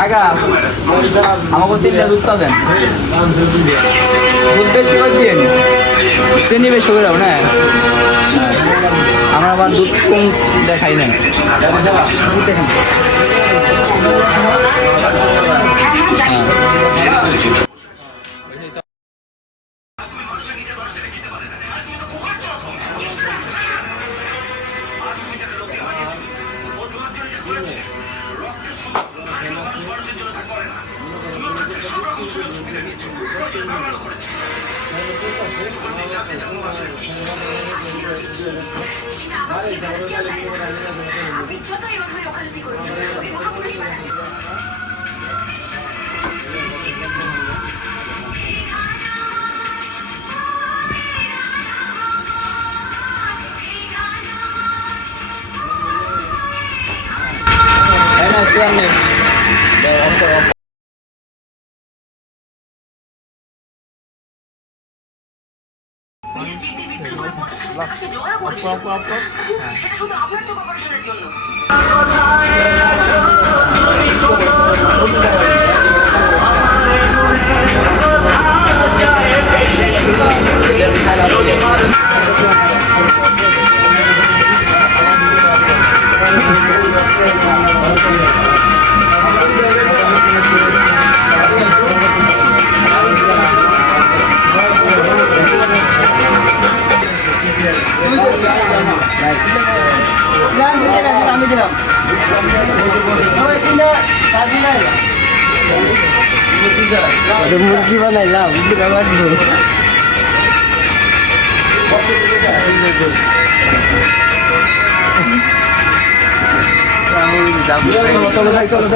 কাকা আমাকে 3টা দুধ চা দেন। দুধ বেশি করে দিন, চিনি বেশি করে দাও না। আমরা আবার দুধ কম দেখাই না। আমি দিলাম মুরগি বানাইলাম চলো যাই চলো